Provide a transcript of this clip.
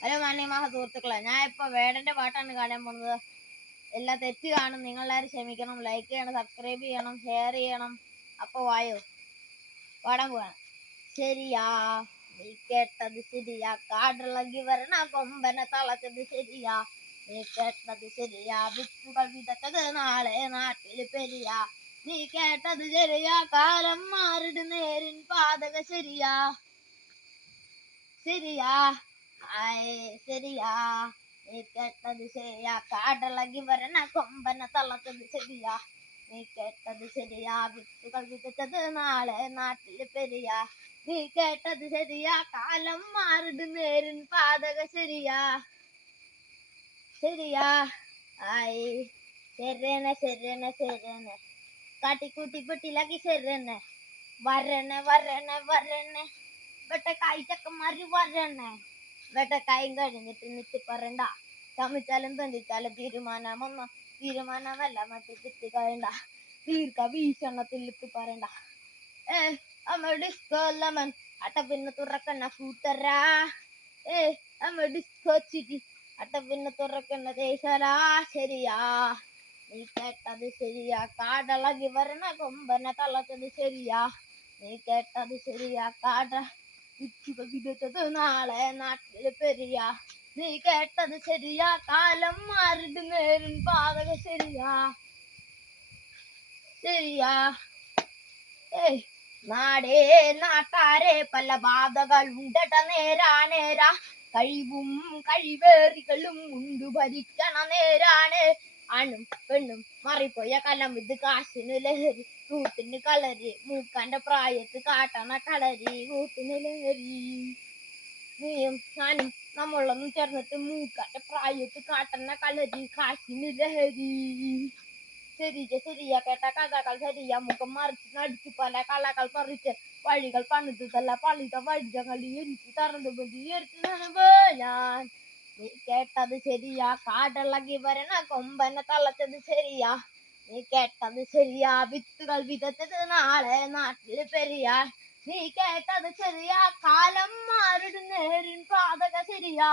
Hello മാന്യമായ സുഹൃത്തുക്കളെ, ഞാൻ ഇപ്പൊ വേടന്റെ പാട്ടാണ് കാണാൻ പോകുന്നത്. എല്ലാ തെറ്റ് കാണും, നിങ്ങളെല്ലാവരും ക്ഷമിക്കണം. ലൈക്ക് ചെയ്യണം, സബ്സ്ക്രൈബ് ചെയ്യണം, ഷെയർ ചെയ്യണം. അപ്പൊ വായോ പാടാൻ പോവാണ്. ശരിയാ നീ കേട്ടത് ശരിയാ, കാടിളകി വരണ കൊമ്പനെ തളച്ചത് ശരിയാ. നീ കേട്ടത് ശരിയാ, വിത്തുകൾ വിതച്ചത് നാളെ നാട്ടിൽ പെരിയാ. നീ കേട്ടത് ശരിയാ, കാലം മാറിട് നേരിൻ പാതക ശരിയാ. ശരിയാ ശരിയാ നീ കേട്ടത് ശരിയാ, കാടിളകി വരണ കൊമ്പനെ തളച്ചത് ശരിയാ. നീ കേട്ടത് ശരിയാ, വിത്തുകൾ വിതച്ചത് നാളെ നാട്ടിൽ പെരിയാ. നീ കേട്ടത് ശരിയാ, കാലം മാറിട് നേരിൻ പാതക ശരിയാ. ശരിയാ ശരിയനെ ശരിയനെ ശരിയനെ കാട്ടിക്കൂട്ടി പെട്ടിലാക്കി ശരിയനെ. വരണേ വരണേ വരണേ വെട്ടക്കായി ചക്കന്മാര് വരണേ. വെട്ടക്കായും കഴിഞ്ഞിട്ട് നിറ്റ് പറയണ്ട, ചമിച്ചാലും തണ്ടിച്ചാലും തീരുമാനമല്ല മറ്റു കിട്ടി കഴിയണ്ട. ദീർഘ വീക്ഷണത്തിൽ ഇട്ട് പറയണ്ട. അമ്മ ഡിസ്കോ ലെമൺ അട്ടപ്പിന്ന് തുറക്കണ കൂട്ടരാ. അമ്മ ഡിസ്കോ ചിരി അട്ടപ്പിന്ന് തുറക്കണ ദേശരാ. ശരിയാ നീ കേട്ടത് ശരിയാ, കാടളകി വരണ കൊമ്പനെ തളച്ചത് ശരിയാ. നീ കേട്ടത് ശരിയാ, വിത്തുകൾ വിതച്ചത് നാളെ നാട്ടിൽ പെരിയാ. നീ കേട്ടത് ശരിയാ, കാലം മാറിട്ട് നേരിൻ പാതക ശരിയാ. ശരിയാ നാടേ നാട്ടാരെ പല ബാധകൾ ഉണ്ടട നേരാ നേരാ. കഴിവും കഴിവേറികളും ഉണ്ട് ഭരിക്കണ നേരാണ്. ആണും പെണ്ണും മാറിപ്പോയ കലം ഇത് കാശിന് ലഹരി, കൂട്ടിന് കളരി. മൂക്കാന്റെ പ്രായത്ത് കാട്ടണ കളരി, കൂട്ടിന് ലഹരി. നീയും ഞാനും നമ്മളൊന്നും ചേർന്നിട്ട് മൂക്കാന്റെ പ്രായത്ത് കാട്ടണ കളരി, കാശിന് ലഹരി. ശരിയാ കേട്ട കഥകൾ ശരിയാ, മുഖം മറിച്ച് നടിച്ചു പല കളകൾ പറിച്ച് വഴികൾ പണിതല്ല പളിത വഴികളിൽ എനിക്ക് തറന്നു ഞാൻ. നീ കേട്ടത് ശരിയാ, കാടിളകി വരണ കൊമ്പനെ തളച്ചത് ശരിയാ. നീ കേട്ടത് ശരിയാ, വിത്തുകൾ വിതച്ചത് നാളെ നാട്ടിൽ പെരിയാ. നീ കേട്ടത് ശരിയാ, കാലം മാറിട് നേരിൻ പാതക ശരിയാ.